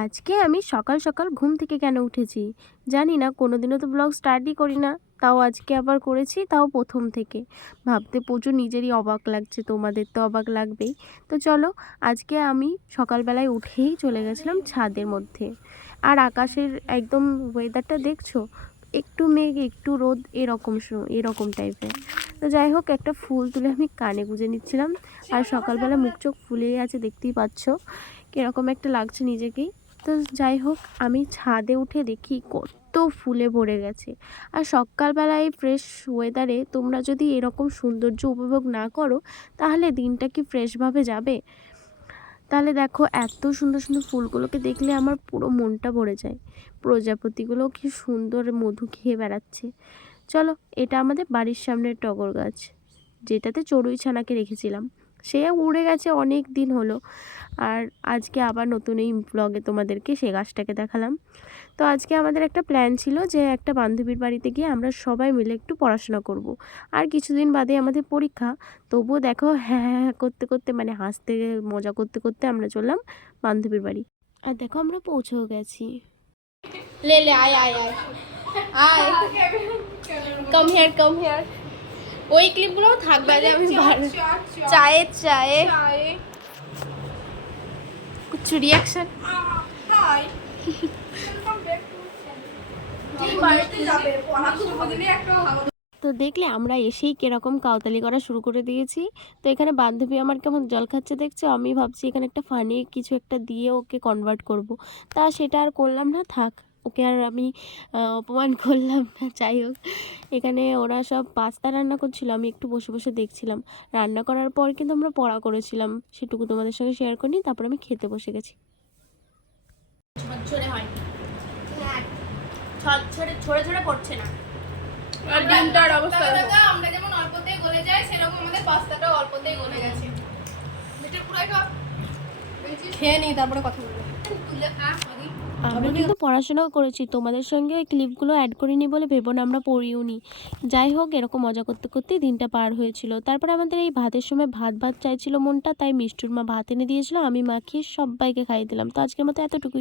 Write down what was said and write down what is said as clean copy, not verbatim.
আজকে আমি সকাল সকাল ঘুম থেকে কেন উঠেছি জানি না, কোনোদিনও তো ব্লগ স্টার্টই করি না। তাও আজকে আবার করেছি, তাও প্রথম থেকে। ভাবতে প্রচুর নিজেরই অবাক লাগছে, তোমাদের তো অবাক লাগবেই। তো চলো, আজকে আমি সকালবেলায় উঠেই চলে গেছিলাম ছাদের মধ্যে। আর আকাশের একদম ওয়েদারটা দেখছো, একটু মেঘ একটু রোদ, এরকম এরকম টাইপের। তো যাই হোক, একটা ফুল তুলে আমি কানে গুঁজে নিচ্ছিলাম। আর সকালবেলা মুখ চোখ ফুলেই আছে, দেখতেই পাচ্ছ কীরকম একটা লাগছে নিজেকেই। তো যাই হোক, আমি ছাদে উঠে দেখি কত ফুলে ভরে গেছে। আর সকালবেলায় ফ্রেশ ওয়েদারে তোমরা যদি এরকম সৌন্দর্য উপভোগ না করো, তাহলে দিনটা কি ফ্রেশভাবে যাবে? তাহলে দেখো, এত সুন্দর সুন্দর ফুলগুলোকে দেখলে আমার পুরো মনটা ভরে যায়। প্রজাপতিগুলো কি সুন্দর মধু খেয়ে বেড়াচ্ছে। চলো, এটা আমাদের বাড়ির সামনের টগর গাছ, যেটাতে চড়ুই ছানাকে রেখেছিলাম। সে উড়ে গেছে অনেক দিন হলো। আর আজকে আবার নতুন এই ব্লগে তোমাদেরকে সে গাছটাকে দেখালাম। তো আজকে আমাদের একটা প্ল্যান ছিল যে একটা বান্ধবীর বাড়িতে গিয়ে আমরা সবাই মিলে একটু পড়াশোনা করব। আর কিছুদিন বাদে আমাদের পরীক্ষা। তবুও দেখো, হ্যাঁ হ্যাঁ হ্যাঁ করতে করতে, মানে হাসতে মজা করতে করতে আমরা চললাম বান্ধবীর বাড়ি। আর দেখো, আমরা পৌঁছেও গেছি। লে লে, আয় আয় আয় আয়, কাম হিয়ার কাম হিয়ার। ওই ক্লিপগুলোও থাকবে যে আমি চায়ে চায়ে कुछ रिएक्शन। তো দেখলে আমরা এসেই কিরকম কাউতালি করা শুরু করে দিয়েছি। তো এখানে বান্ধবী আমার কেমন জল খাচ্ছে দেখছো, আমি ভাবছি এখানে একটা ফানি কিছু একটা দিয়ে ওকে কনভার্ট করব। তা সেটা আর করলাম না, থাক, ওকে আর আমি অপমান করলাম না। যাই হোক, এখানে ওরা সব পাস্তা রান্না করছিল, আমি একটু বসে বসে দেখছিলাম। রান্না করার পর কিন্তু আমরা পড়া করেছিলাম, সেটুকু তোমাদের সঙ্গে শেয়ার করিনি। তারপর আমি খেতে বসে গেছি। ঝরঝরে হয়, ঝরঝরে ঝরে ঝরে পড়ছে না। আর ডিমটার অবস্থা দেখো, আমরা যেমন অল্পতেই গলে যায়, সেরকম আমাদের পাস্তাটাও অল্পতেই গলে গেছে। এটা পুরো খাও, খেয়ে নিই তারপরে কথা বলবো। আমরা কিন্তু পড়াশোনাও করেছি, তোমাদের সঙ্গে ওই ক্লিপগুলো অ্যাড করিনি বলে ভেবো না আমরা পড়িও নি। যাই হোক, এরকম মজা করতে করতেই দিনটা পার হয়েছিল। তারপরে আমাদের এই ভাতের সময় ভাত ভাত চাইছিল মনটা, তাই মিষ্টুর মা ভাত এনে দিয়েছিল, আমি মাখিয়ে সবাইকে খাইয়ে দিলাম। তো আজকের মতো এতটুকুই।